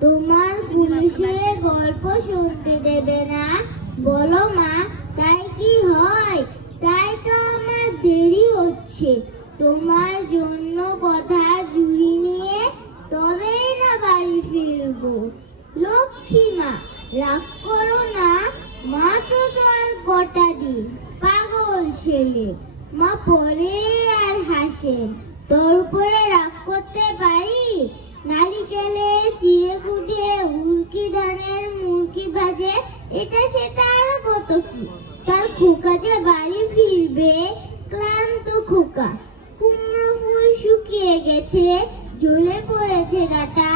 তোমার পুলিশের গল্প শুনতে দেবে না। বলো মা, তাই কি হয়? তাই তো আমার দেরি হচ্ছে। তোমার জন্য কথা জুড়ি নিয়ে তবেই না বাড়ি ফিরবো। লক্ষ্মী মা, রাগ করো না। মা তো তোর কটা দিন। পাগল ছেলে। মা পরে আর হাসে। তোর উপরে রাগ করতে পারি? নারিকেলে চিড়ে কুটে উল্কি ধানের মুরকি ভাজে এটা সেটা আরও কত কি তার যে বাড়ি ফিরবে, ক্লান্ত খোকা। কুমড়ো ফুল শুকিয়ে গেছে, জ্বলে পড়েছে ডাটা।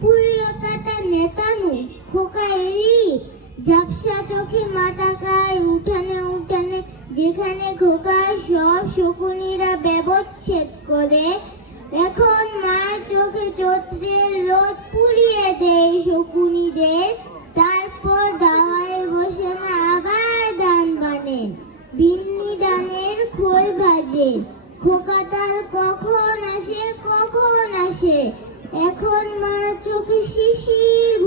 পুইলতাটা নেতানু খোকা এরি ঝাপসা চোখে মাথা খায় উঠানে উঠানে, যেখানে খোকার সব শকুনিরা ব্যবচ্ছেদ করে। এখন মার চোখে চোত্রের রোদ পুড়িয়ে দেয় শকুনিদের বাজে খোকাতাল কখন আসে কখন আসে? এখন মা চোখে শিশির